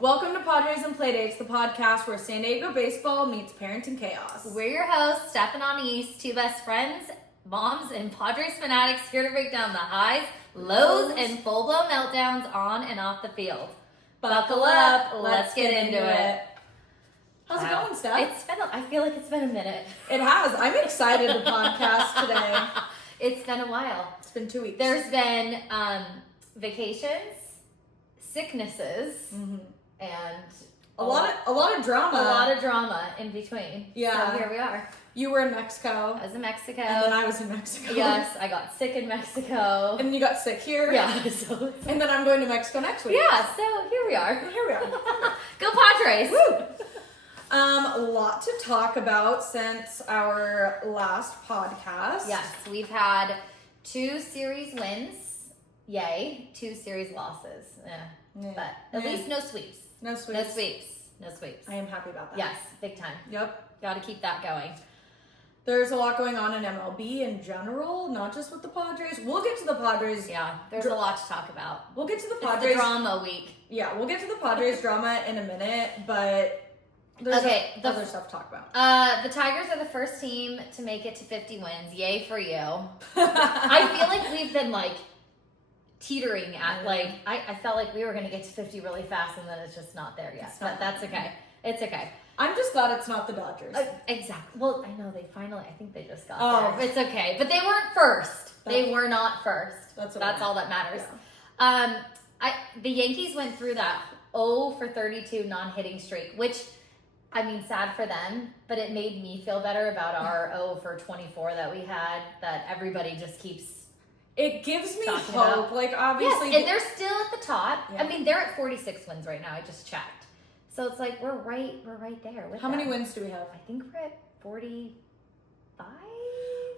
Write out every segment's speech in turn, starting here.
Welcome to Padres and Playdates, the podcast where San Diego baseball meets parenting chaos. We're your hosts, Steph and Anais, two best friends, moms, and Padres fanatics here to break down the highs, lows, and full-blown meltdowns on and off the field. Buckle up, let's get into it. How's it going, Steph? I feel like it's been a minute. It has. I'm excited to podcast today. It's been a while. It's been 2 weeks. There's been vacations, sicknesses, and a lot of drama. A lot of drama in between. Yeah. So here we are. You were in Mexico. I was in Mexico. And then I was in Mexico. Yes, I got sick in Mexico. And you got sick here. Yeah. And then I'm going to Mexico next week. Yeah, so here we are. Go Padres. Woo! A lot to talk about since our last podcast. Yes, we've had 2 series wins. Yay. 2 series losses. But at least no sweeps. No sweeps. No sweeps. I am happy about that. Yes, big time. Yep. Got to keep that going. There's a lot going on in MLB in general, not just with the Padres. We'll get to the Padres. Yeah, there's a lot to talk about. We'll get to the It's Padres. the drama week. Yeah, we'll get to the Padres drama in a minute, but there's other stuff to talk about. The Tigers are the first team to make it to 50 wins. Yay for you. I feel like we've been teetering at I felt like we were going to get to 50 really fast and then it's just not there yet. But that's okay. It's okay. I'm just glad it's not the Dodgers. Exactly. Well, I know I think they just got there. It's okay. But they weren't first. They were not first. That's all that matters. Yeah. The Yankees went through that 0 for 32 non-hitting streak, which, I mean, sad for them, but it made me feel better about our 0 for 24 that we had, that everybody just keeps. It gives me talking hope. about. Obviously. Yes, and they're still at the top. Yeah. I mean, they're at 46 wins right now. I just checked. So it's like we're right there with How them. many wins do we have? I think we're at 45.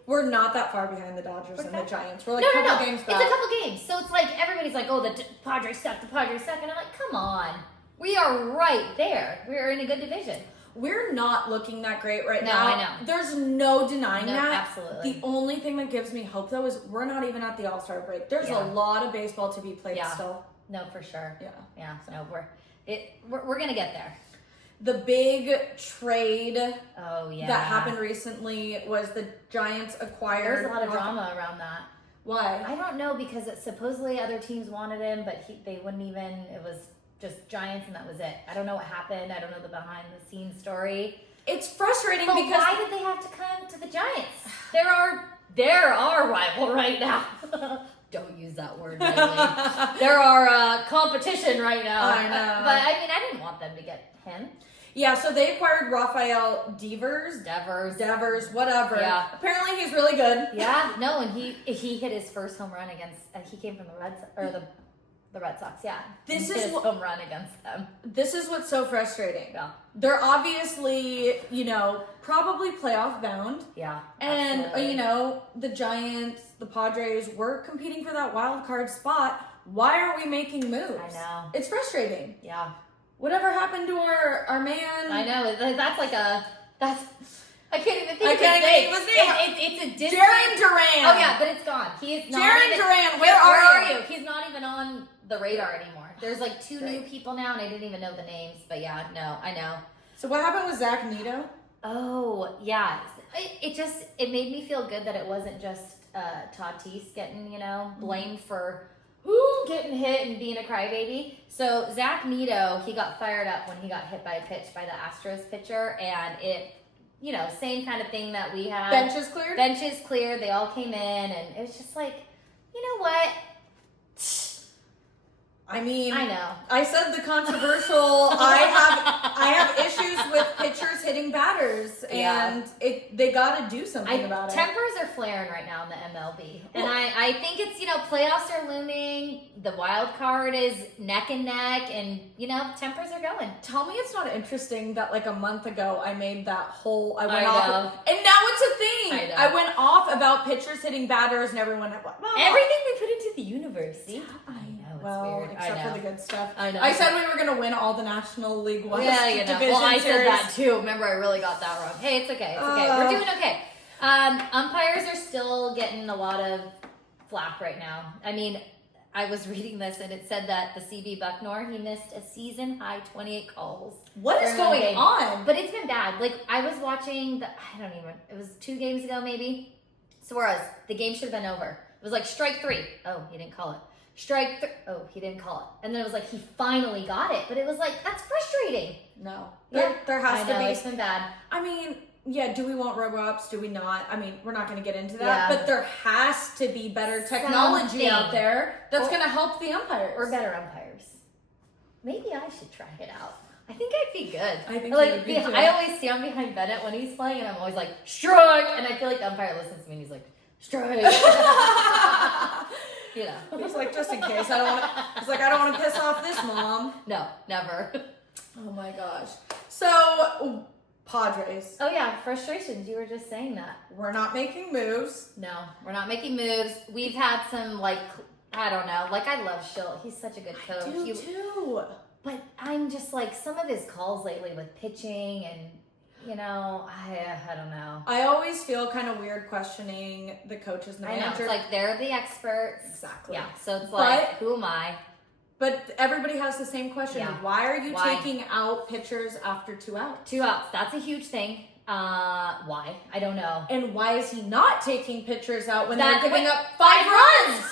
We're not that far behind the Dodgers and the Giants. We're No. a couple games back. It's a couple games. So it's like everybody's like, oh, the Padres suck, and I'm like, come on. We are right there. We're in a good division. We're not looking that great right now. No, I know. There's no denying that. Absolutely. The only thing that gives me hope, though, is we're not even at the All-Star break. There's a lot of baseball to be played still. No, for sure. Yeah. No, we're gonna get there. The big trade that happened recently was the Giants acquired. There's a lot of drama around that. Why? I don't know, because supposedly other teams wanted him, but they wouldn't even. It was just Giants, and that was it. I don't know what happened. I don't know the behind-the-scenes story. It's frustrating but because why did they have to come to the Giants? There are rival right now. Don't use that word lightly. There are competition right now. I know. But I mean, I didn't want them to get him. Yeah, so they acquired Rafael Devers, whatever. Yeah. Apparently he's really good. Yeah, no, and he hit his first home run against. He came from the Red Sox. Yeah, This hit is his home run against them. This is what's so frustrating. Yeah, they're obviously, probably playoff bound. Yeah, and absolutely. The Giants, the Padres were competing for that wild card spot. Why aren't we making moves? I know. It's frustrating. Yeah. Whatever happened to our man? I know. That's. I can't even think I of can't his name. think of his name. It's a distant. Jaron Duran. Oh yeah, but it's gone. He is not. Jaron even, Duran, where are you? He's not even on the radar anymore. There's 2 new people now, and I didn't even know the names. But yeah, no, I know. So what happened with Zach Neto? Oh yeah, it made me feel good that it wasn't just Tatis getting blamed for getting hit and being a crybaby. So Zach Neto, he got fired up when he got hit by a pitch by the Astros pitcher, and it, same kind of thing that we had. Benches cleared? Benches cleared. They all came in, and it was just like, you know what? I mean, I know. I said the controversial. I have issues with pitchers hitting batters, and they got to do something about it. Tempers are flaring right now in the MLB, and I think it's playoffs are looming. The wild card is neck and neck, and tempers are going. Tell me it's not interesting that a month ago I made that whole I went I off, know. and now it's a thing. I know. I went off about pitchers hitting batters, and everyone had everything we put into the universe. See? I know. It's well, weird. except for the good stuff. I know. I said we were going to win all the National League West division Well, I said series. that too. Remember, I really got that wrong. Hey, it's okay. It's okay. We're doing okay. Umpires are still getting a lot of flack right now. I mean, I was reading this and it said that the CB Bucknor, he missed a season high 28 calls. What is going on? But it's been bad. Like, I was watching it was 2 games ago maybe. So whereas the game should have been over. It was like strike 3. Oh, he didn't call it. Strike 3. Oh, he didn't call it. And then it was like he finally got it. But it was like, that's frustrating. No. Yeah. There has to be. It's been bad. I mean, yeah, do we want robo-ups? Do we not? I mean, we're not going to get into that. But there has to be better technology out there that's going to help the umpires. Or better umpires. Maybe I should try it out. I think I'd be good. I think like, you would be too. I always stand behind Bennett when he's playing, and I'm always like, strike! And I feel like the umpire listens to me, and he's like, strike! You know. He's like, just in case. I don't want to piss off this mom. No, never. Oh my gosh. So, Padres. Oh yeah, frustrations. You were just saying that. We're not making moves. No, we're not making moves. We've had some, like, I don't know. Like, I love Shildt. He's such a good coach. I do too. But I'm just like, some of his calls lately with pitching and, you know, I don't know. I always feel kind of weird questioning the coaches and the managers. It's like they're the experts. Exactly. Yeah, so it's like, who am I? But everybody has the same question. Yeah. Why are you taking out pitchers after 2 outs? 2 outs. That's a huge thing. Why? I don't know. And why is he not taking pitchers out when they're giving up 5 runs?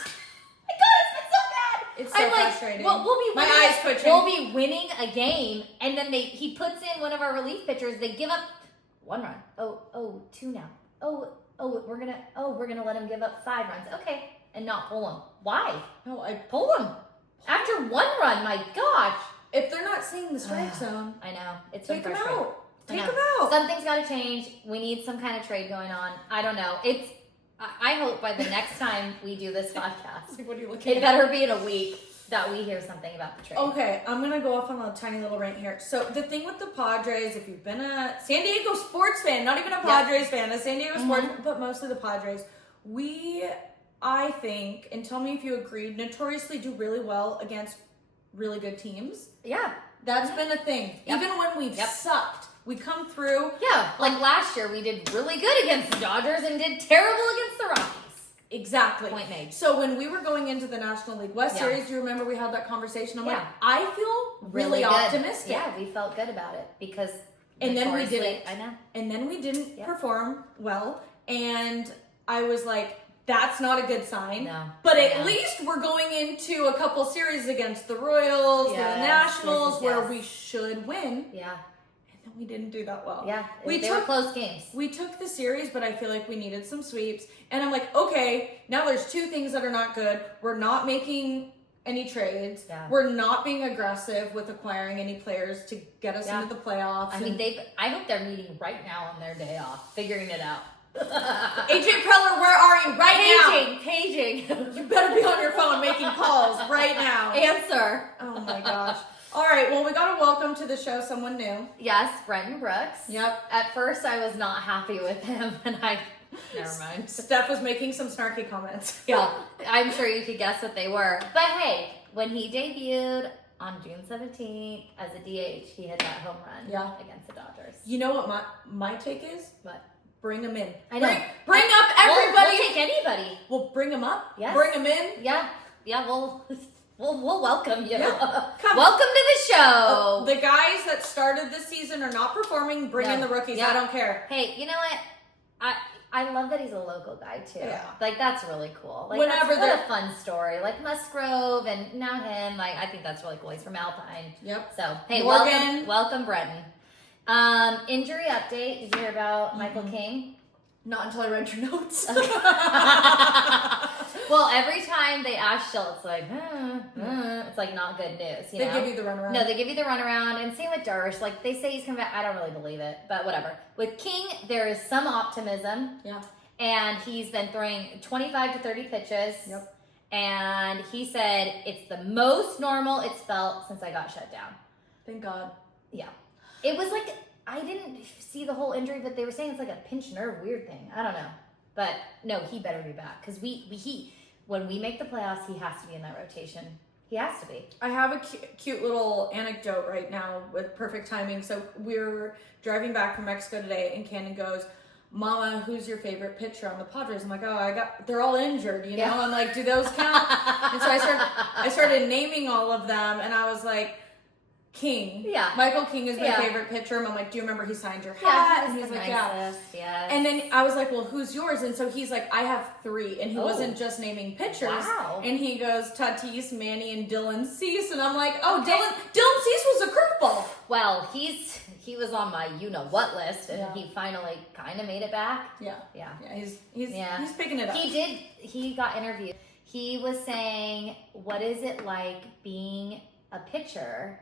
My God, it's been so bad. It's so frustrating. Well, we'll be winning. My eyes twitching. We'll be winning a game, and then he puts in one of our relief pitchers. They give up 1 run. Oh, 2 now. We're gonna let him give up 5 runs. Okay, and not pull him. Why? No, I Pull him after 1 run. My gosh. If they're not seeing the strike zone, I know. It's take them frustrating. out. Take them out. Something's got to change. We need some kind of trade going on. I don't know. I hope by the next time we do this podcast, What are you looking it better be in a week that we hear something about the trade. Okay, I'm going to go off on a tiny little rant here. So the thing with the Padres, if you've been a San Diego sports fan, not even a Padres fan, a San Diego sports, but mostly the Padres, I think, and tell me if you agree, notoriously do really well against really good teams. Yeah. That's been a thing. Yep. Even when we've sucked, we come through. Yeah, like last year we did really good against the Dodgers and did terrible against the Rockies. Exactly. Point made. So when we were going into the National League West Series, do you remember we had that conversation? I'm like, I feel really optimistic. Yeah, we felt good about it because and then we didn't. I know. And then we didn't perform well. And I was like, that's not a good sign. No. But at least we're going into a couple series against the Royals, the Nationals, where we should win. Yeah. And then we didn't do that well. Yeah. They were close games. We took the series, but I feel like we needed some sweeps. And I'm like, okay, now there's 2 things that are not good. We're not making any trades. Yeah. We're not being aggressive with acquiring any players to get us into the playoffs. I mean, I hope they're meeting right now on their day off, figuring it out. AJ Preller, where are you now? Paging. You better be on your phone making calls right now. Answer. Oh my gosh. All right, well, we got to welcome to the show someone new. Yes, Brenton Brooks. Yep. At first, I was not happy with him, and never mind. Steph was making some snarky comments. Yeah, I'm sure you could guess what they were. But hey, when he debuted on June 17th as a DH, he hit that home run against the Dodgers. You know what my take is? What? Bring them in. I know. Bring up everybody. We'll take anybody. We'll bring them up. Yes. Bring them in. Yeah. We'll welcome you. Yeah. Welcome to the show. The guys that started this season are not performing. Bring in the rookies. I don't care. Hey, you know what? I love that he's a local guy too. Yeah. Like that's really cool. Like what a fun story. Like Musgrove and now him. Like I think that's really cool. He's from Alpine. Yep. So hey, Morgan. welcome Brenton. Injury update. Did you hear about Michael King? Not until I read your notes. Well, every time they ask Shildt, it's like, it's like not good news. You know? They give you the runaround. No, they give you the runaround. And same with Darvish. Like they say he's coming back. I don't really believe it, but whatever. With King, there is some optimism. Yeah. And he's been throwing 25 to 30 pitches. Yep. And he said it's the most normal it's felt since I got shut down. Thank God. Yeah. It was like, I didn't see the whole injury, but they were saying it's like a pinched nerve weird thing. I don't know. But no, he better be back. Because when we make the playoffs, he has to be in that rotation. He has to be. I have a cute little anecdote right now with perfect timing. So we're driving back from Mexico today, and Cannon goes, Mama, who's your favorite pitcher on the Padres? I'm like, they're all injured, you know? I'm like, do those count? And so I started naming all of them, and I was like, King. Yeah. Michael King is my favorite pitcher. And I'm like, do you remember he signed your hat? And he's like, yeah. And then I was like, well, who's yours? And so he's like, I have 3. And he wasn't just naming pitchers. Wow. And he goes, Tatis, Manny, and Dylan Cease. And I'm like, oh, Dylan Cease was a curveball. Well, he was on my you-know-what list, and he finally kind of made it back. Yeah, he's picking it up. He got interviewed. He was saying, what is it like being a pitcher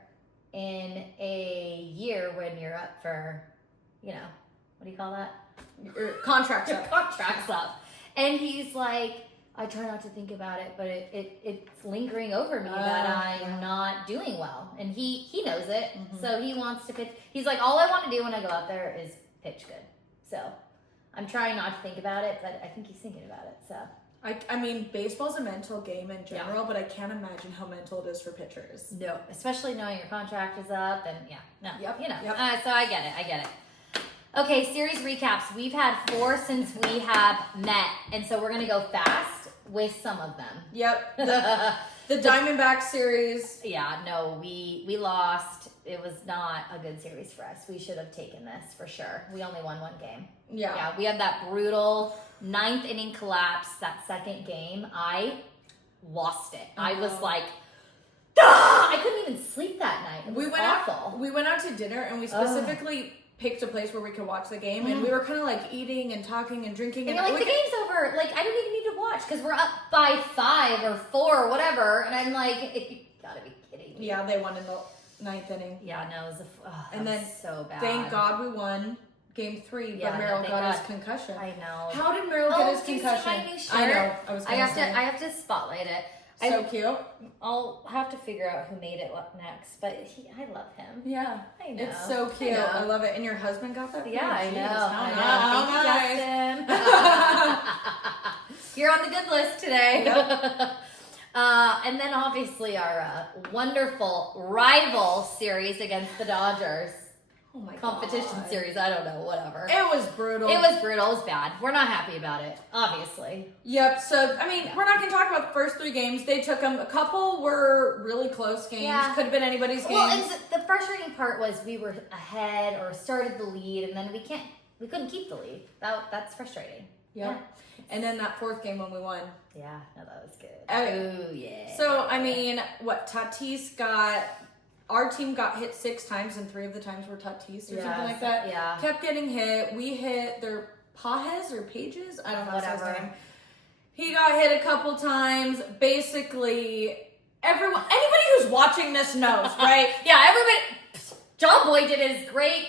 in a year when you're up for, what do you call that? Your contract's up. Contract's up. And he's like, I try not to think about it, but it's lingering over me that I'm not doing well. And he knows it, so he wants to pitch. He's like, all I want to do when I go out there is pitch good. So I'm trying not to think about it, but I think he's thinking about it, so. I mean, baseball's a mental game in general, but I can't imagine how mental it is for pitchers. No, especially knowing your contract is up, and Yep. So I get it. Okay, series recaps. We've had 4 since we have met, and so we're gonna go fast with some of them. Yep. The Diamondback series. Yeah, no, we lost. It was not a good series for us. We should have taken this for sure. We only won 1 game. Yeah, we had that brutal 9th inning collapse, that second game. I lost it. I was like, I couldn't even sleep that night. It was awful. We went out to dinner, and we specifically picked a place where we could watch the game, and we were kind of like eating and talking and drinking. And you're like, the game's over. Like, I don't even need to watch because we're up by 5 or 4 or whatever. And I'm like, you gotta be kidding me. Yeah, they won in the 9th inning. Yeah, no, it was then so bad. Thank God we won Game 3, but Merrill got his concussion. I know. How did Merrill get his concussion? You see my new shirt? I know. I have to spotlight it. So cute. I'll have to figure out who made it next, but I love him. Yeah, I know. It's so cute. I love it. And your husband got that? Yeah, I know. I know. Thank you, Justin. You're on the good list today. Yep. And then obviously our wonderful rival series against the Dodgers. Oh my competition God. Series, I don't know, whatever. It was brutal. It was bad. We're not happy about it, obviously. Yep, so, I mean, we're not going to talk about the first 3 games. They took them. A couple were really close games. Yeah. Could have been anybody's game. Well, and the frustrating part was we were ahead or started the lead, and then we couldn't keep the lead. That's frustrating. Yep. Yeah. And then that 4th game when we won. Yeah, no, that was good. Oh, yeah. So, I mean, Tatis got... Our team got hit 6 times, and 3 of the times were Tatis or something like that. Yeah. Kept getting hit. We hit their Pages or Pages? I don't know his name. He got hit a couple times. Basically, anybody who's watching this knows, right? Yeah, everybody. Jomboy did his great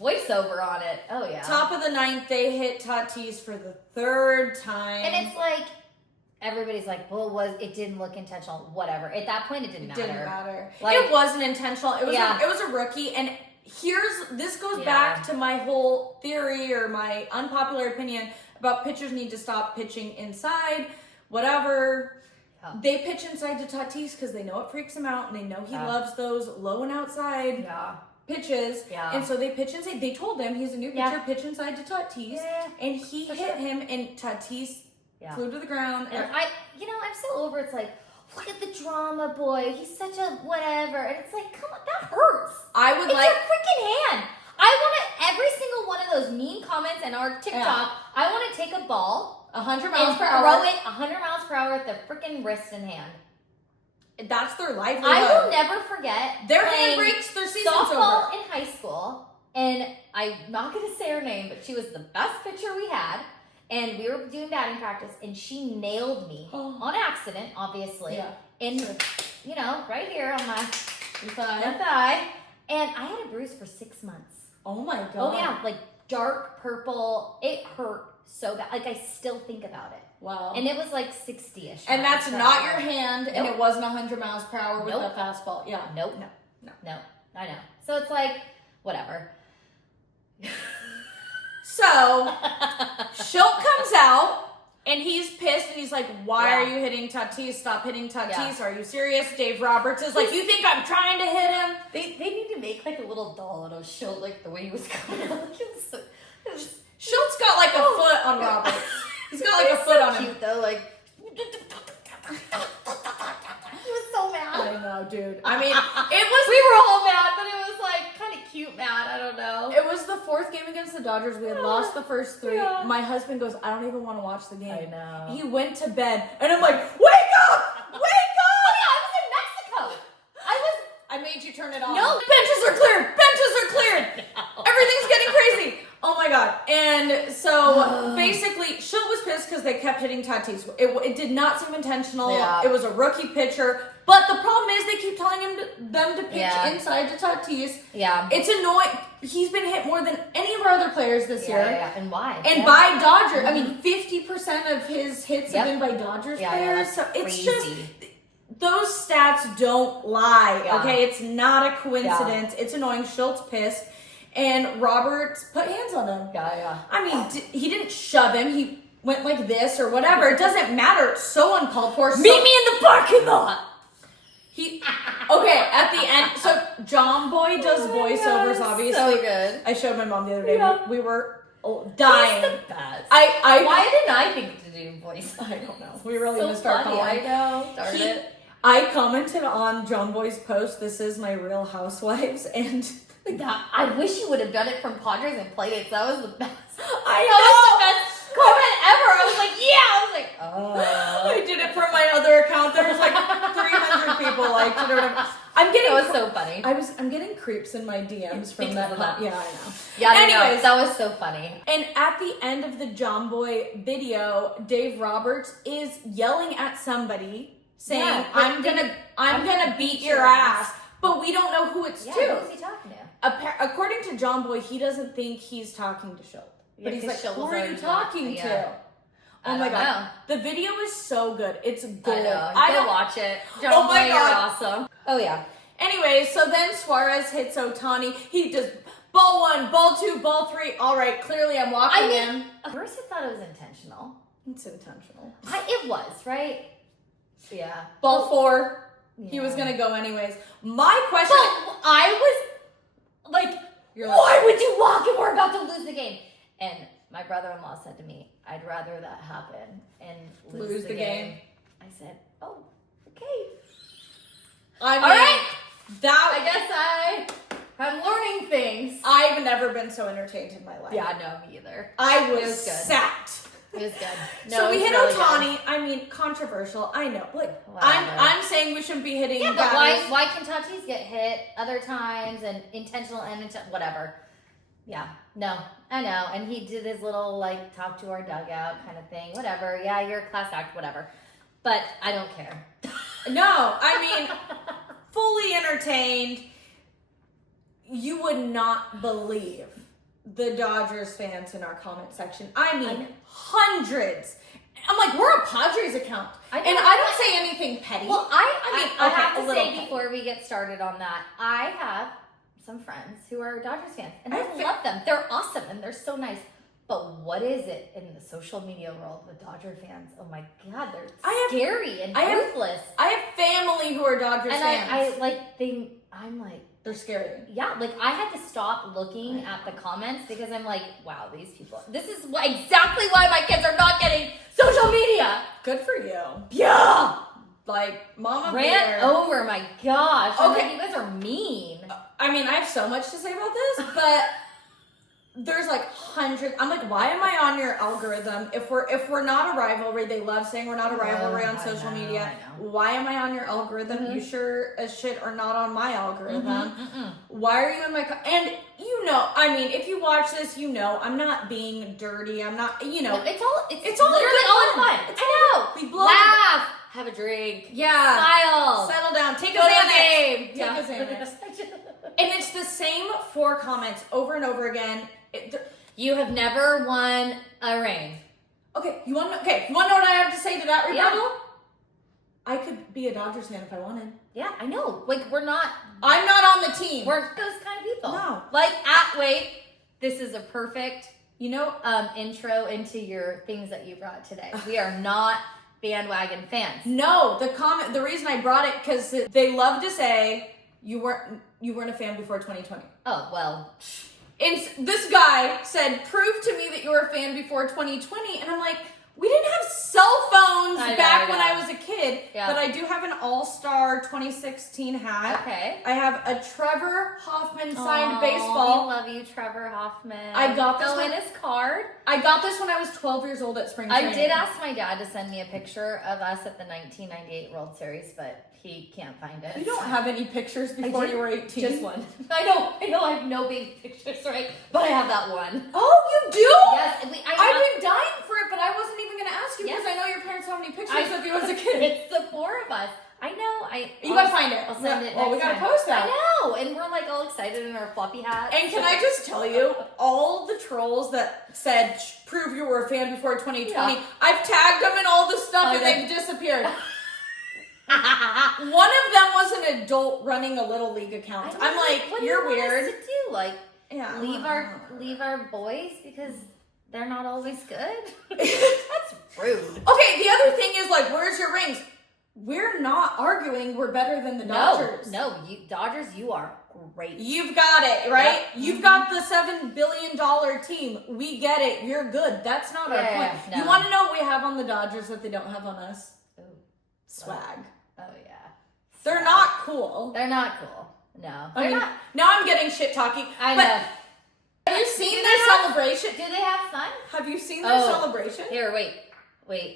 voiceover on it. Oh, yeah. Top of the 9th, they hit Tatis for the 3rd time. And it's like, everybody's like, well, it didn't look intentional, whatever. At that point, it didn't matter. It didn't matter. Like, it wasn't intentional. It was a rookie. And this goes back to my whole theory or my unpopular opinion about pitchers need to stop pitching inside, whatever. Yeah. They pitch inside to Tatis because they know it freaks him out, and they know he loves those low and outside pitches. Yeah. And so they pitch inside. They told him he's a new pitcher, pitch inside to Tatis. Yeah. And he hit him, and Tatis flew to the ground. And I'm so over. It's like, look at the drama, boy. He's such a whatever. And it's like, come on, that hurts. It's your freaking hand. I want to, every single one of those mean comments in our TikTok, I want to take a ball, 100 miles per hour, throw it 100 miles per hour at the freaking wrist and hand. That's their livelihood. I will never forget their hand breaks, their season's softball over. In high school, and I'm not going to say her name, but she was the best pitcher we had. And we were doing batting practice, and she nailed me on accident, obviously. Yeah. And, right here on my thigh. And I had a bruise for 6 months. Oh, my God. Oh, yeah. Like, dark purple. It hurt so bad. Like, I still think about it. Wow. And it was, like, 60-ish. And that's not your hand, and it wasn't 100 miles per hour with a fastball. Yeah. Nope. No. I know. So it's like, whatever. So, Shildt comes out, and he's pissed, and he's like, why are you hitting Tatis? Stop hitting Tatis. Yeah. Are you serious? Dave Roberts is like, you think I'm trying to hit him? They need to make, like, a little doll out of Shildt, like, the way he was going. Schildt's got like a foot on Roberts. He's got like a foot on him. Cute though, like. He was so mad. I know, dude. I mean, We were all mad, but it was like kind of cute mad. I don't know. it was the fourth game against the Dodgers. We had lost the first 3. Yeah. My husband goes, I don't even want to watch the game. I know. He went to bed, and I'm like, wake up! Wake up! I was in Mexico. I made you turn it on. No. Benches are cleared! Benches are cleared! Everything's getting crazy! Oh my god. And so basically, Shildt was pissed because they kept hitting Tatis. It did not seem intentional. Yeah. It was a rookie pitcher. But the problem is they keep telling them to pitch Yeah. inside to Tatis. Yeah. It's annoying. He's been hit more than any of our other players this year. Yeah. And why? And by Dodgers, I mean 50% of his hits have been by Dodgers players. that's So it's crazy. just those stats don't lie. Yeah. Okay, it's not a coincidence. It's annoying. Schildt's pissed, and Roberts put hands on him. Yeah. I mean, he didn't shove him. He went like this or whatever. It doesn't matter. It's so uncalled for. Meet me in the parking lot. Okay, at the end, so Jomboy does voiceovers, obviously. So good. I showed my mom the other day. Yeah. We were dying. He's the best. I Why didn't I think to do voice? I don't know. We really So need to start funny. calling. I know. Darn it. I commented on Jomboy's post, "This is my Real Housewives," and I wish you would have done it from Padres and Playdates. That was the best. I That was the best comment ever. I was like, yeah. I was like, oh. I did it from my other account. There was like 300 people liked it or whatever. I'm getting That was so funny. I'm getting creeps in my DMs from that. Yeah, I know. Yeah, Anyways, that was so funny. And at the end of the Jomboy video, Dave Roberts is yelling at somebody saying, Yeah, I'm gonna beat your ass. But we don't know who it's Yeah, to. who's he talking to? According to Jomboy, he doesn't think he's talking to Shildt. But he's like, Shildt who was are you already talking yeah. to? Oh I my don't god. know. The video is so good. It's gold. I know. Go watch it. John Oh my Boy, God. you're awesome. Oh yeah. Anyway, so then Suarez hits Ohtani. He does ball 1, ball 2, ball 3. All right, clearly I'm walking in. At first I thought it was intentional. It's intentional. It was, right? Yeah. Ball 4. He was Yeah. gonna go anyways. My question. But I was like, You're like, why would you walk and we're about to lose the game? And my brother-in-law said to me, I'd rather that happen and lose the game. I said, oh, okay. I mean, All right. that I guess I'm learning things. I've never been so entertained in my life. Yeah, no, me either. I It was was good. sacked. It was good. So it we was hit really Ohtani. good. I mean, controversial. I know. Like, Whatever. I'm saying we shouldn't be hitting. Yeah, but batters. why can Tatis get hit other times and intentional and whatever? Yeah, no, I know. And he did his little like talk to our dugout kind of thing. Whatever. Yeah, you're a class act. Whatever. But I don't care. No, I mean, fully entertained. You would not believe the Dodgers fans in our comment section. I mean, hundreds. I'm like, we're a Padres account. And I don't say anything petty. Well, I okay, have a to little say petty. before we get started on that, I have some friends who are Dodgers fans, and I I love them. They're awesome and they're so nice. But what is it in the social media world with Dodger fans? Oh my God, they're scary and ruthless. I have family who are Dodgers And fans. I'm like, They're scary. yeah, like I had to stop looking at the comments because I'm like, wow, these people. This is exactly why my kids are not getting social media. Good for you. Yeah, Like, Mama rant Bear. over. My gosh. I'm Okay. like, you guys are mean. I mean, I have so much to say about this, but there's like hundreds. I'm like, why am I on your algorithm? If we're not a rivalry, they love saying we're not a rivalry on I social know, media. I know. Why am I on your algorithm? Mhm. You sure as shit are not on my algorithm. Mm-mm. Why are you in my and you know, I mean, if you watch this, you know, I'm not being dirty. I'm not, you know. No, it's all literally literally all fun. fun. It's I all- know. we blow- Laugh, have a drink, Yeah. smile, Settle down. Take a go to a Xanax. game. Take a Xanax. And it's the same 4 comments over and over again. You have never won a ring. Okay, you want to know what I have to say to that rebuttal? Yeah. I could be a Dodgers fan if I wanted. Yeah, I know. Like we're not I'm not on the team. those kind of people. No. Like wait, this is a perfect, intro into your things that you brought today. We are not bandwagon fans. No, the reason I brought it because they love to say you weren't a fan before 2020. Oh well. And this guy said, prove to me that you were a fan before 2020. And I'm like, we didn't have cell phones back when I was a kid, but I do have an All-Star 2016 hat. Okay. I have a Trevor Hoffman signed baseball. We love you, Trevor Hoffman. I got this in his card. I got this when I was 12 years old at spring training. I did ask my dad to send me a picture of us at the 1998 World Series, but he can't find it. You don't have any pictures before you were 18? Just one. I know I have no big pictures, right? But I have that one. Oh, you do? Yes. I've been dying for it, but I wasn't even going to ask you because I know your parents don't have any pictures of you as a kid. It's the four of us. I know. You gotta find it. I'll send it. Well, we gotta post that. I know, and we're like all excited in our floppy hats. And can I just tell you, all the trolls that said prove you were a fan before 2020, I've tagged them in all the stuff and they've disappeared. One of them was an adult running a little league account. I'm like, you're weird. What do you want us to do? Like, leave our boys because they're not always good. That's rude. Okay, the other thing is like, where's your rings? We're not arguing we're better than the Dodgers. No, Dodgers, you are great. You've got it, right? Yep. You've got the $7 billion team. We get it. You're good. That's not our point. No. You want to know what we have on the Dodgers that they don't have on us? Ooh. Swag. Oh, yeah. They're not cool. They're not cool. No. They're not. Now I'm getting shit talking. I know. Have you seen their celebration? Do they have fun? Have you seen their celebration? Here, wait.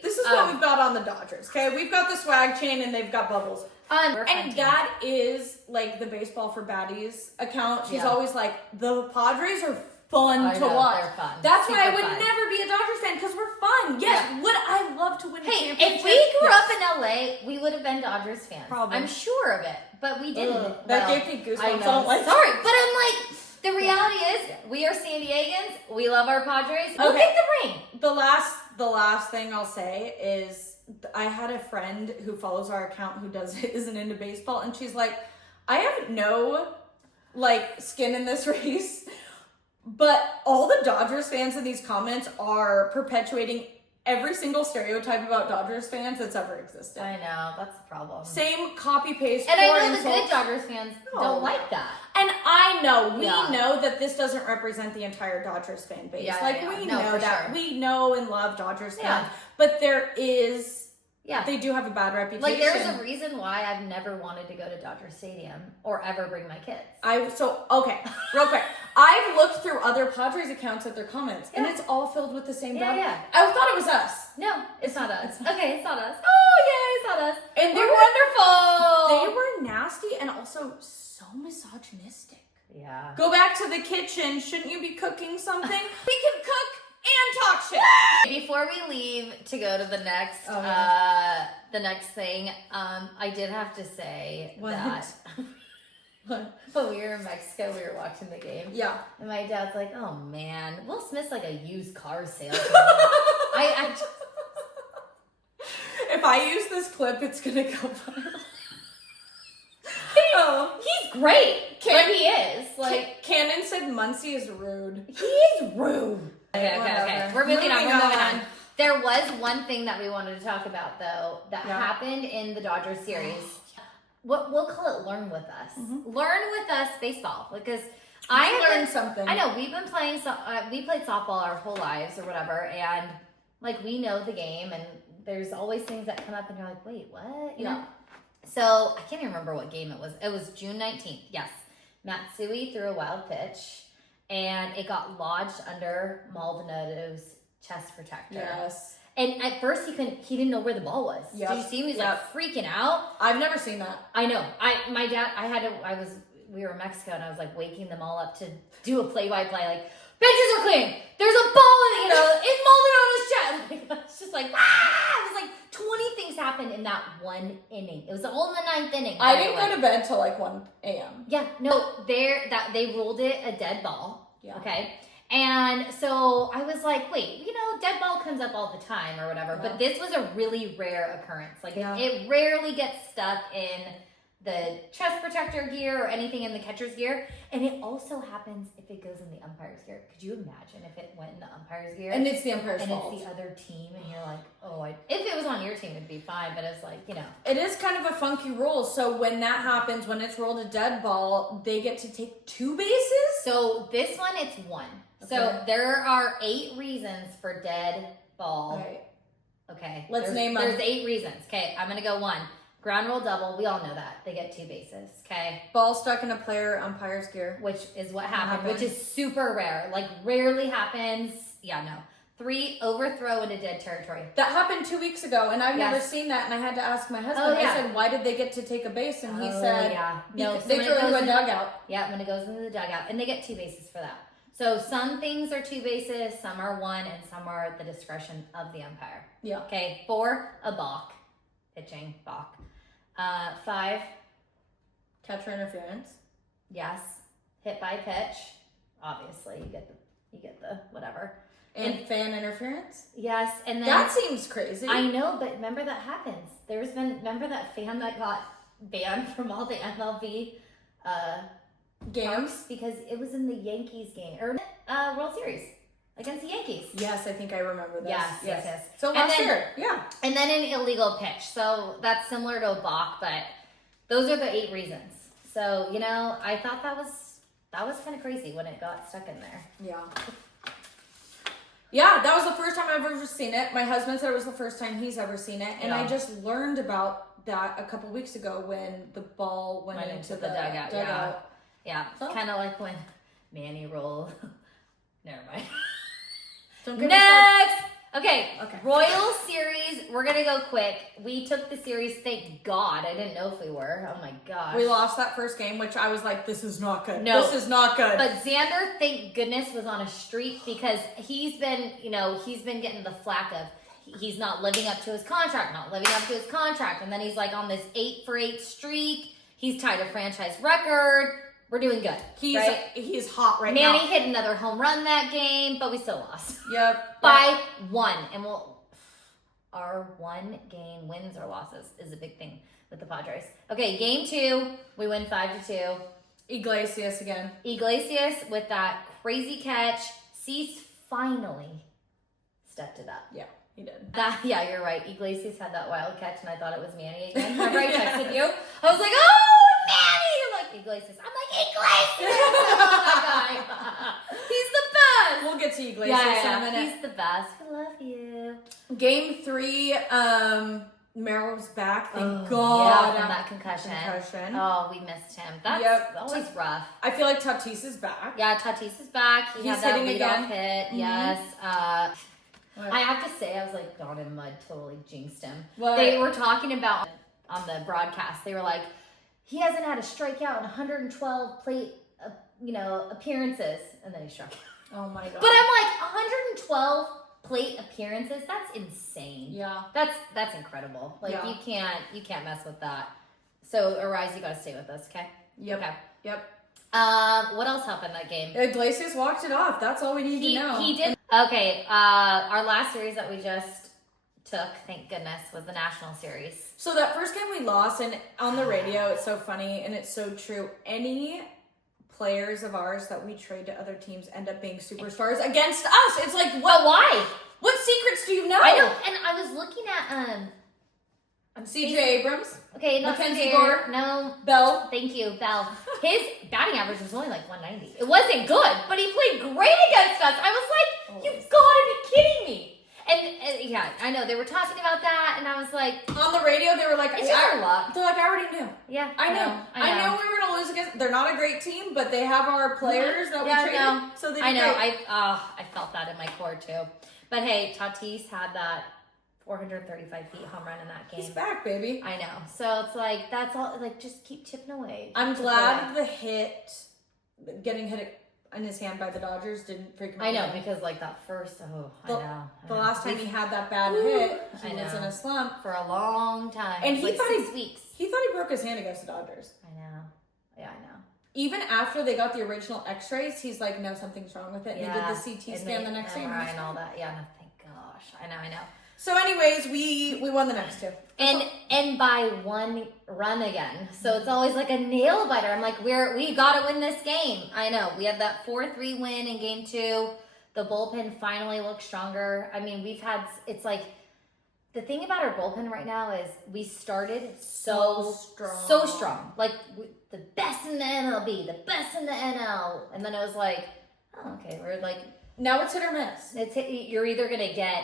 This is what we've got on the Dodgers, okay? We've got the swag chain and they've got bubbles. And that is like the Baseball for Baddies account. She's always like, the Padres are fun to watch. They're fun. That's why I would never be a Dodgers fan because we're fun. Yes, would I love to win a championship? If we grew up in LA, we would have been Dodgers fans. Probably. I'm sure of it, but we didn't. That gave me goosebumps. I know. Sorry, but I'm like, the reality is, we are San Diegans. We love our Padres. We'll take the ring. The last thing I'll say is I had a friend who follows our account who isn't into baseball, and she's like, I have no like skin in this race, but all the Dodgers fans in these comments are perpetuating every single stereotype about Dodgers fans that's ever existed. I know, that's the problem. Same copy paste. And I know the good Dodgers fans don't like that. And I know, we know that this doesn't represent the entire Dodgers fan base. We know that. Sure. We know and love Dodgers fans. But there is, they do have a bad reputation. Like, there's a reason why I've never wanted to go to Dodger Stadium or ever bring my kids. Real quick. I've looked through other Padres accounts at their comments, and it's all filled with the same Dodgers. I thought it was us. No, it's not us. Okay, it's not us. Oh, yeah, it's not us. And we're wonderful. They were nasty and also so misogynistic. Yeah. Go back to the kitchen. Shouldn't you be cooking something? We can cook and talk shit. Before we leave to go to the next thing, I did have to say that when we were in Mexico, we were watching the game. Yeah. And my dad's like, oh man, Will Smith's like a used car salesman. If I use this clip, it's gonna go viral. He's great. But he is. Like, Cannon said Muncie is rude. He is rude. Okay. We're moving on. There was one thing that we wanted to talk about, though, that happened in the Dodgers series. What we'll call it Learn With Us. Mm-hmm. Learn With Us baseball. Because I learned something. I know. We've been playing, we played softball our whole lives or whatever. And, like, we know the game. And there's always things that come up and you're like, wait, what? You know? So, I can't even remember what game it was. It was June 19th. Yes. Matsui threw a wild pitch. And it got lodged under Maldonado's chest protector. Yes. And at first he didn't know where the ball was. Yep. Did you see him? He was like freaking out. I've never seen that. I know. We were in Mexico and I was like waking them all up to do a play-by-play, like, benches are clean. There's a ball in Maldonado's chest. It's just like, It was like 20 things happened in that one inning. It was all in the ninth inning. I didn't go to bed till like 1 a.m. Yeah, no, they ruled it a dead ball. Yeah. Okay. And so I was like, wait, dead ball comes up all the time or whatever. Yeah. But this was a really rare occurrence. Like, it rarely gets stuck in the chest protector gear or anything in the catcher's gear. And it also happens if it goes in the umpire's gear. Could you imagine if it went in the umpire's gear? And it's the umpire's fault. And it's the other team. And you're like, if it was on your team, it'd be fine. But it's like, It is kind of a funky rule. So when that happens, when it's rolled a dead ball, they get to take 2 bases? So this one, it's 1. Okay. So there are 8 reasons for dead ball. Right. Okay. Let's name them. There's 8 reasons. Okay, I'm going to go 1. Ground rule double. We all know that. They get 2 bases. Okay. Ball stuck in a player umpire's gear. Which is what happened, which is super rare. Like, rarely happens. Yeah, no. 3, overthrow into dead territory. That happened 2 weeks ago, and I've never seen that, and I had to ask my husband. I said, why did they get to take a base? And he said, no, they threw it into a dugout. Yeah, when it goes into the dugout. And they get 2 bases for that. So some things are 2 bases, some are 1, and some are at the discretion of the umpire. Yeah. Okay, 4, a balk. Pitching, balk. 5, catcher interference. Yes. Hit by pitch. Obviously, you get the whatever. And fan interference? Yes, and then that seems crazy. I know, but remember that happens. Remember that fan that got banned from all the MLB games because it was in the Yankees game or World Series against the Yankees. Yes, I think I remember this. Yes. So last year, yeah. And then an illegal pitch. So that's similar to a balk, but those are the 8 reasons. So, I thought that was kind of crazy when it got stuck in there. Yeah. Yeah, that was the first time I've ever seen it. My husband said it was the first time he's ever seen it. And I just learned about that a couple weeks ago when the ball went into the dugout. Yeah. So? Kind of like when Manny rolled. Never mind. Next! Okay. Royal Series. We're going to go quick. We took the series. Thank God. I didn't know if we were. Oh, my gosh. We lost that first game, which I was like, this is not good. No. This is not good. But Xander, thank goodness, was on a streak because he's been getting the flack of he's not living up to his contract, And then he's like on this 8-for-8 streak. He's tied a franchise record. We're doing good. He's hot right now. Manny hit another home run that game, but we still lost. Yep. By 1. And our 1-game wins or losses is a big thing with the Padres. Okay, game 2, we win 5-2. Iglesias again. Iglesias with that crazy catch. Cease finally stepped it up. Yeah, he did. Yeah, you're right. Iglesias had that wild catch, and I thought it was Manny again. Remember I texted you? I was like, oh, Manny! You're like, Iglesias. I'm like, Iglesias! Oh, my God. He's the best! We'll get to Iglesias in a minute. He's the best. I love you. Game 3, Merrill's back. Thank God. Yeah, from that concussion. Oh, we missed him. That's always rough. I feel like Tatis is back. Yeah, Tatis is back. He's hitting again. Hit. Mm-hmm. Yes. I have to say, I was like, Dawn and Mud totally jinxed him. What? They were talking about on the broadcast. They were like, he hasn't had a strikeout in 112 plate, appearances, and then he struck out. Oh my God! But I'm like, 112 plate appearances. That's insane. Yeah. That's incredible. Like you can't mess with that. So Arise, you gotta stay with us, okay? Yep. Okay. Yep. What else happened that game? Iglesias walked it off. That's all we need to know. He did. Okay. Our last series that we just took, thank goodness, was the National Series. So that first game we lost, and on the radio, it's so funny and it's so true. Any players of ours that we trade to other teams end up being superstars against us. It's like, what? But why? What secrets do you know? I know, and I was looking at C.J. Abrams. Okay, not Mackenzie Gore. No. Bell. Thank you, Bell. His batting average was only like 190. It wasn't good, but he played great against us. I was like, you've got to be kidding me. And yeah, I know they were talking about that, and I was like, on the radio, they were like, it's just a lot. They're like, I already knew. Yeah, I know we were gonna lose against. They're not a great team, but they have our players that we traded. No. So they. I know. I felt that in my core too. But hey, Tatis had that 435 feet home run in that game. He's back, baby. I know. So it's like that's all. Like just keep chipping away. I'm glad the hit, getting hit in his hand by the Dodgers didn't freak me out. I know, because like that first, I know. The last time he had that bad hit, he was in a slump for a long time. And he like thought 6 weeks. He thought he broke his hand against the Dodgers. I know. Yeah, I know. Even after they got the original x-rays, he's like, no, something's wrong with it. Yeah. They did the CT scan the next day. And all that. Yeah, no, thank gosh. I know. So anyways, we won the next two. And by 1 run again. So it's always like a nail biter. I'm like, we gotta win this game. I know. We had that 4-3 win in game 2. The bullpen finally looked stronger. I mean, it's like, the thing about our bullpen right now is we started so strong. Like, the best in the MLB, the best in the NL. And then it was like, oh, okay, we're like, now it's hit or miss. You're either going to get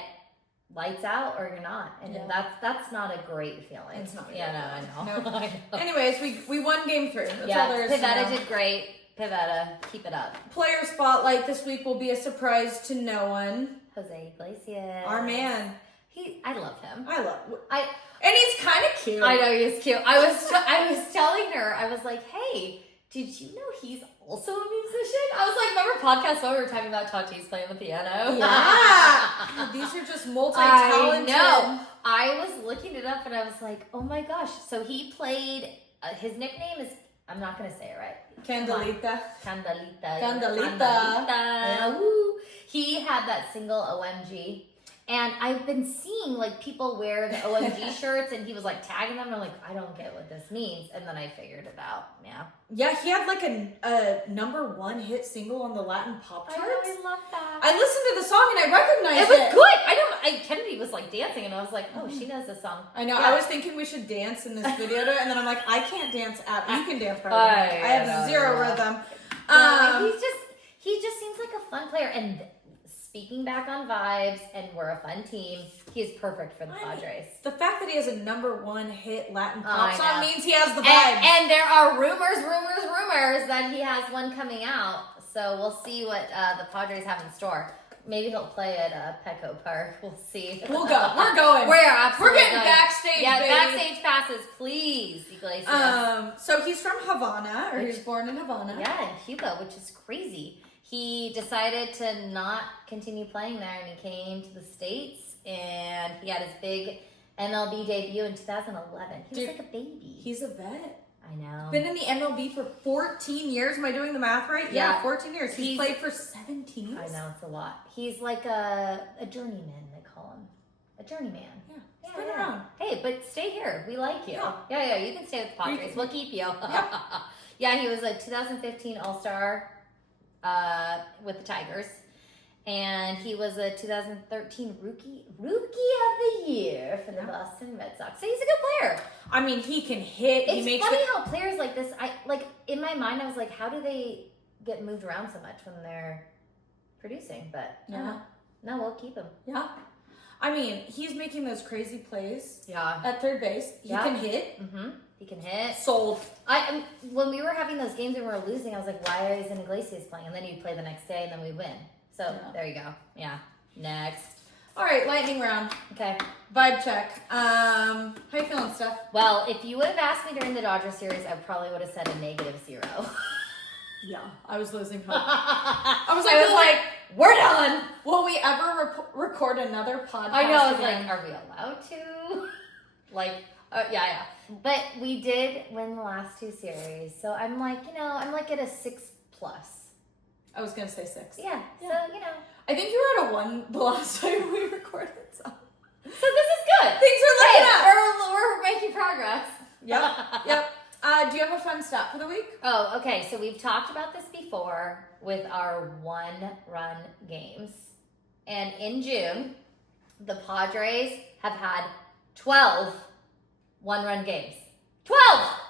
lights out or you're not. And that's not a great feeling. It's not. I know. No. I know. Anyways, we won game 3. That's all there is Pivetta to know. did great. Pivetta, keep it up. Player spotlight this week will be a surprise to no one. José Iglesias. Our man. I love him. And he's kind of cute. I know he's cute. I was telling her, I was like, hey, did you know he's also a musician? I was like, remember podcast where we were talking about Tatis playing the piano? Yeah. These are just multi-talented. I know. I was looking it up and I was like, oh my gosh. So he played, his nickname is, I'm not going to say it right. Candelita. Candelita. Yeah. Woo. He had that single OMG. And I've been seeing like people wear the OMG shirts and he was like tagging them and I'm like, I don't get what this means. And then I figured it out. Yeah. Yeah, he had like a #1 hit single on the Latin pop charts. I love that. I listened to the song and I recognized It was good. Kennedy was like dancing and I was like, oh, she knows this song. I know. Yeah. I was thinking we should dance in this video and then I'm like, I can't dance you can dance better than me. I have zero rhythm. He just seems like a fun player. And speaking back on vibes, and we're a fun team, he's perfect for the Padres. The fact that he has a #1 hit Latin I pop song know. means he has the vibes. And there are rumors that he has one coming out. So we'll see what the Padres have in store. Maybe he'll play at Petco Park. We'll see. We'll go. We're going. We're absolutely We're getting going. backstage, Yeah, baby. backstage passes, please, Iglesias. So he's from Havana, or he was born in Havana. Yeah, in Cuba, which is crazy. He decided to not continue playing there, and he came to the States, and he had his big MLB debut in 2011. He was like a baby. He's a vet. I know. Been in the MLB for 14 years. Am I doing the math right? Yeah, 14 years. He's played for 17. I know, it's a lot. He's like a journeyman, they call him. A journeyman. Yeah. He's been around. Hey, but stay here. We like you. Yeah, you can stay with the Padres. We'll keep you. Yep. Yeah, he was a 2015 All-Star with the Tigers. And he was a 2013 Rookie of the Year for the Boston Red Sox. So he's a good player. I mean, he can hit. It's funny how players like this, in my mind, I was like, how do they get moved around so much when they're producing? But no, we'll keep him. Yeah. I mean, he's making those crazy plays. Yeah. At third base. He can hit. Mm-hmm. He can hit. Sold. When we were having those games and we were losing, I was like, why isn't Iglesias playing? And then he'd play the next day and then we'd win. So there you go. Yeah. Next. All right, lightning round. Okay. Vibe check. How you feeling, Steph? Well, if you would have asked me during the Dodgers series, I probably would have said a -0. Yeah, I was losing hope. I was like, we're done. Will we ever record another podcast? I know. I was again? like, are we allowed to? Yeah. But we did win the last 2 series, so I'm like, I'm like at a 6+. I was gonna say 6. Yeah. So I think you were at a 1 the last time we recorded. So this is good. Things are looking up. We're making progress. Yep. Do you have a fun stat for the week? Oh, okay. So we've talked about this before with our 1-run games. And in June, the Padres have had 12 1-run games. 12!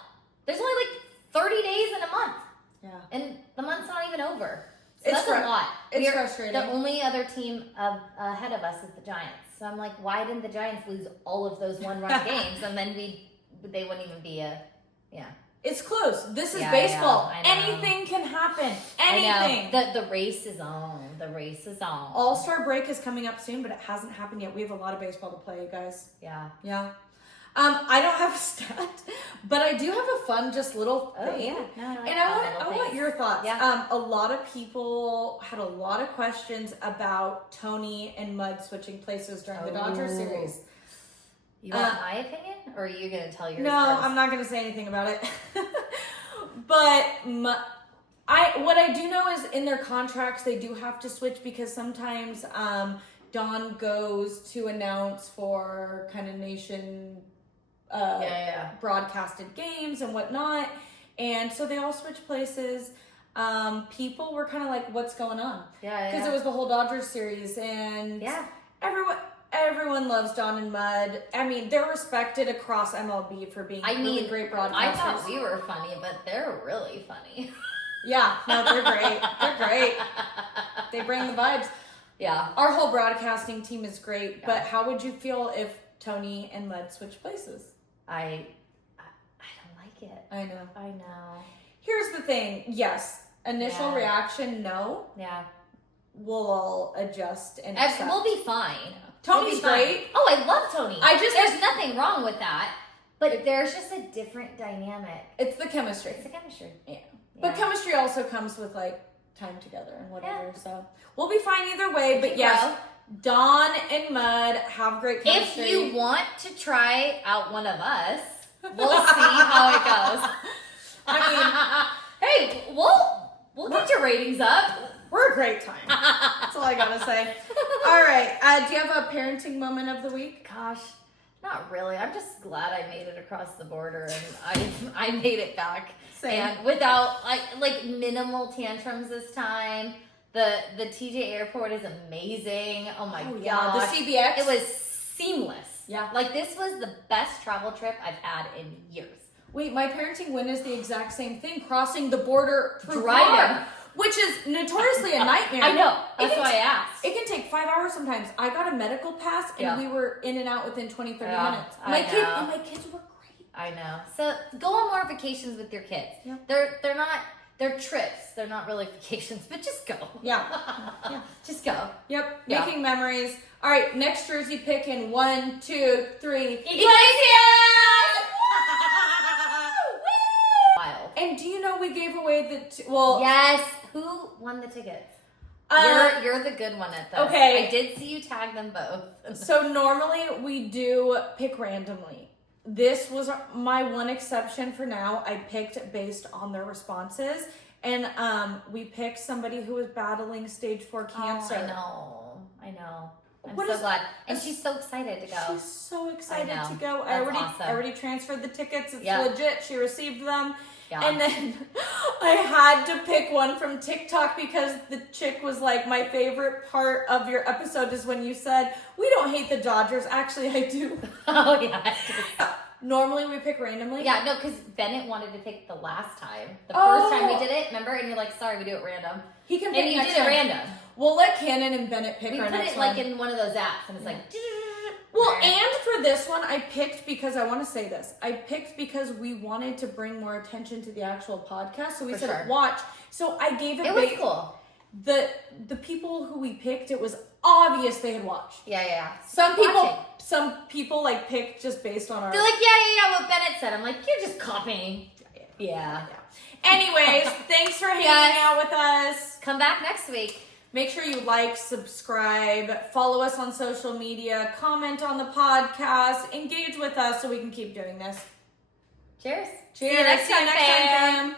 There's only like 30 days in a month. Yeah. And the month's not even over. So It's that's a lot. It's frustrating. The only other team ahead of us is the Giants. So I'm like, why didn't the Giants lose all of those 1-run games? And then they wouldn't even be It's close. This is Yeah, baseball. I know. Anything can happen. Anything. I know. The race is on. The race is on. All-Star break is coming up soon, but it hasn't happened yet. We have a lot of baseball to play, you guys. Yeah. Yeah. I don't have a stat, but I do have a fun, just little thing. Oh, yeah. No, I like And I want your thoughts. Yeah. A lot of people had a lot of questions about Tony and Mud switching places during the Dodgers series. You want my opinion, or are you going to tell yours? No, first? I'm not going to say anything about it. But what I do know is in their contracts they do have to switch because sometimes Don goes to announce for kind of nation broadcasted games and whatnot, and so they all switch places. People were kind of like, "What's going on?" Yeah, because it was the whole Dodgers series, and everyone. everyone loves Don and Mud. I mean, they're respected across MLB for being really great broadcasters. I thought we were funny, but they're really funny. Yeah, no, they're great. They're great. They bring the vibes. Yeah. Our whole broadcasting team is great, but how would you feel if Tony and Mud switched places? I don't like it. I know. Here's the thing. Yes. Initial reaction, no. Yeah. We'll all adjust and accept. We'll be fine. Tony's great. Oh, I love Tony. There's nothing wrong with that. But there's just a different dynamic. It's the chemistry. Yeah. But chemistry also comes with like time together and whatever. Yeah. So we'll be fine either way. But yes, Don and Mud have great chemistry. If you want to try out one of us, we'll see how it goes. I mean, hey, we'll get your ratings up. We're a great time. That's all I gotta say. All right. Do you have a parenting moment of the week? Gosh, not really. I'm just glad I made it across the border and I made it back. Same. And without like minimal tantrums this time. The TJ airport is amazing. Oh my god. Yeah, the CBX. It was seamless. Yeah. Like this was the best travel trip I've had in years. Wait, my parenting win is the exact same thing. Crossing the border through driving. car, which is notoriously a nightmare. I know. That's why I asked. It can take 5 hours sometimes. I got a medical pass and we were in and out within 20, 30 minutes. My kids were great. I know. So go on more vacations with your kids. Yeah. They're trips. They're not really vacations, but just go. Yeah. Just go. Yep. Yeah. Making memories. All right. Next jersey pick in 1, 2, 3. Iglesias! Wild. And do you know we gave away the yes. Who won the tickets? You're the good one at this. Okay. I did see you tag them both. So normally we do pick randomly. This was my one exception for now. I picked based on their responses. And we picked somebody who was battling stage 4 cancer. Oh, I know. I'm so glad. And she's so excited to go. She's so excited to go. I already transferred the tickets. It's legit. She received them. Yeah. And then I had to pick one from TikTok because the chick was like, my favorite part of your episode is when you said, we don't hate the Dodgers. Actually, I do. Oh, yeah. Normally we pick randomly. Yeah, no, because Bennett wanted to pick the last time. The first time we did it, remember? And you're like, sorry, we do it random. He can pick and you did it random. We'll let Cannon and Bennett pick our next one. We put it like in one of those apps, and it's like... Well, and for this one, I picked because I want to say this. I picked because we wanted to bring more attention to the actual podcast. So we said, watch. So I gave it. It was cool. The people who we picked, it was obvious they had watched. Yeah. Some people like picked just based on our. They're like, yeah. What Bennett said. I'm like, you're just copying. Yeah. Anyways, thanks for hanging out with us. Come back next week. Make sure you like, subscribe, follow us on social media, comment on the podcast, engage with us so we can keep doing this. Cheers. See you next time, fam.